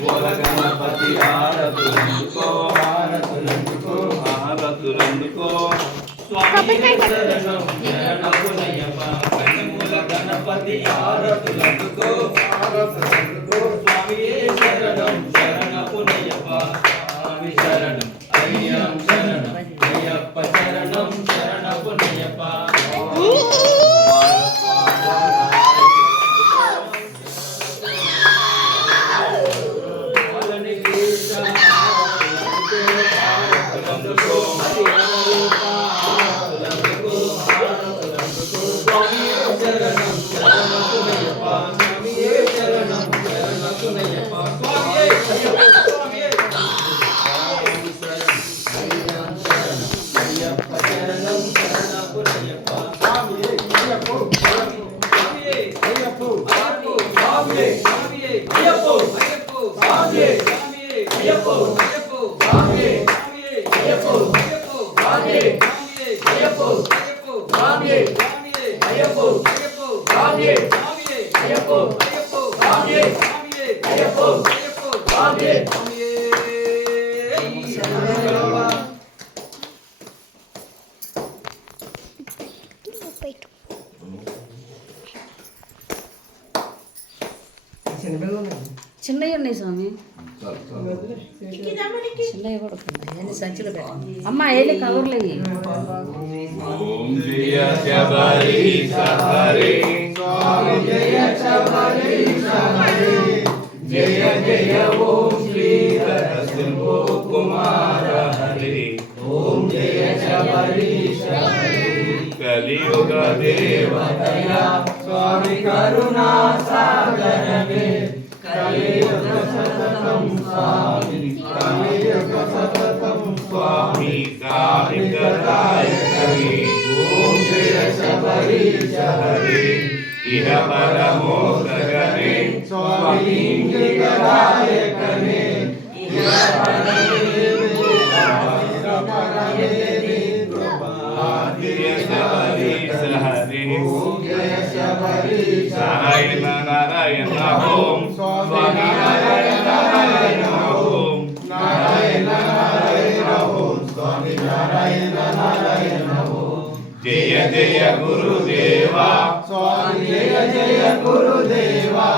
మూల గణపతి హారతులందుకో హారతులందుకో హారతులందుకో స్వామి శరణం శరణపునయ్యప్ప మూల గణపతి హారతులందుకో హారతులందుకో స్వామి శరణం శరణపునయ్యప్ప స్వామి శరణం అయ్యం శరణం అయ్యప్ప శరణం శరణపునయ్యప్ప చిన్నవి ఉన్నాయి స్వామి, చిన్నవి కూడా ఉన్నాయి సంచులు అమ్మ ఏళ్ళు కవర్లు జయ జయ ఓం శ్రీధర శంభో కుమార హరి ఓం జయ శబరీశ కలియుగ దేవతయా స్వామి కరుణా సాగరమే కలియుగ సతతం స్వామి కలియుగ సతతం స్వామి కామికదాయకమే ఓం జయ శబరీశ హరి ఇహ పరమోదగనే స్వామి ఇంద్రికదాయకనే ఇహ నారాయణ నారాయణ ఓం స్వామి నారాయణ నారాయణ ఓం నారాయణ నారాయణ ఓం స్వామి నారాయణ నారాయణ ఓం జయ జయ గురుదేవా స్వామి జయ జయ గురుదేవా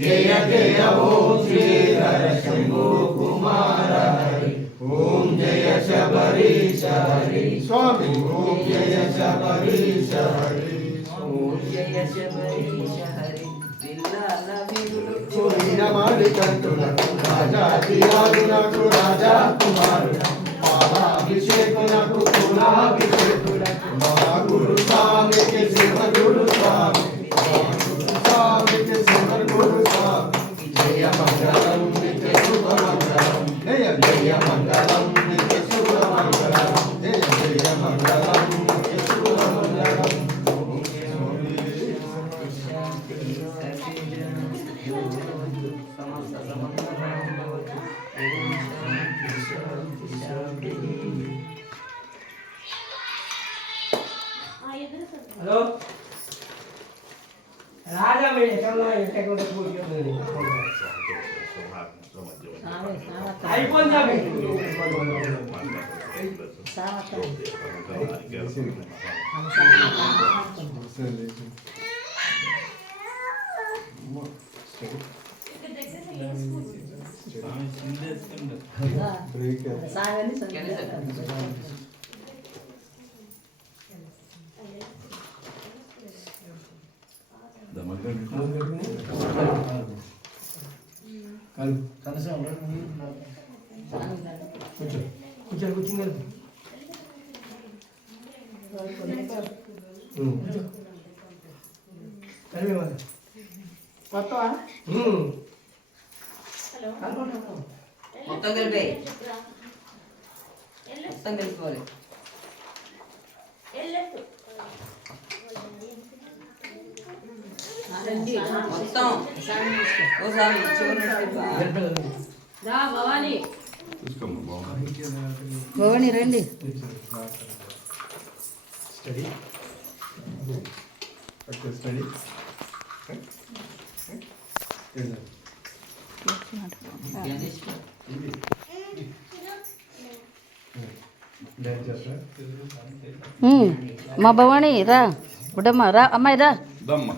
జయ జయ ఓం శ్రీధర శంభో కుమార హరి ఓం జయ శబరీశ హరి స్వామి ఓం జయ శబరీశ హరి ఓం జయ శబరీశ హరి పిల్లల వీరులు కోరినమాడి కంటులకు రాజాదిరాజులకు రాజా కుమారుడు అభిషేకులకు కులాభిషేకులకు మా గురు స్వామికి శివ గురు స్వామి గురు స్వామికి శివ గురు స్వామి జయ మంగళం నిత్య శుభ మంగళం జయ జయ మంగళం నిత్య శుభ మంగళం జయ జయ మంగళం నిత్య శుభ మంగళం హలో రాజా మీరు ఎక్కడ అయిపోయింది కూర్చొని మొత్తం కలిపే మొత్తం కలిసిపోవాలి మొత్తం ఓసారి భవాని రండి. స్టడీ స్టడీ మా భవాని రా బుడ్డమ్మ రా అమ్మాయి రా దమ్మ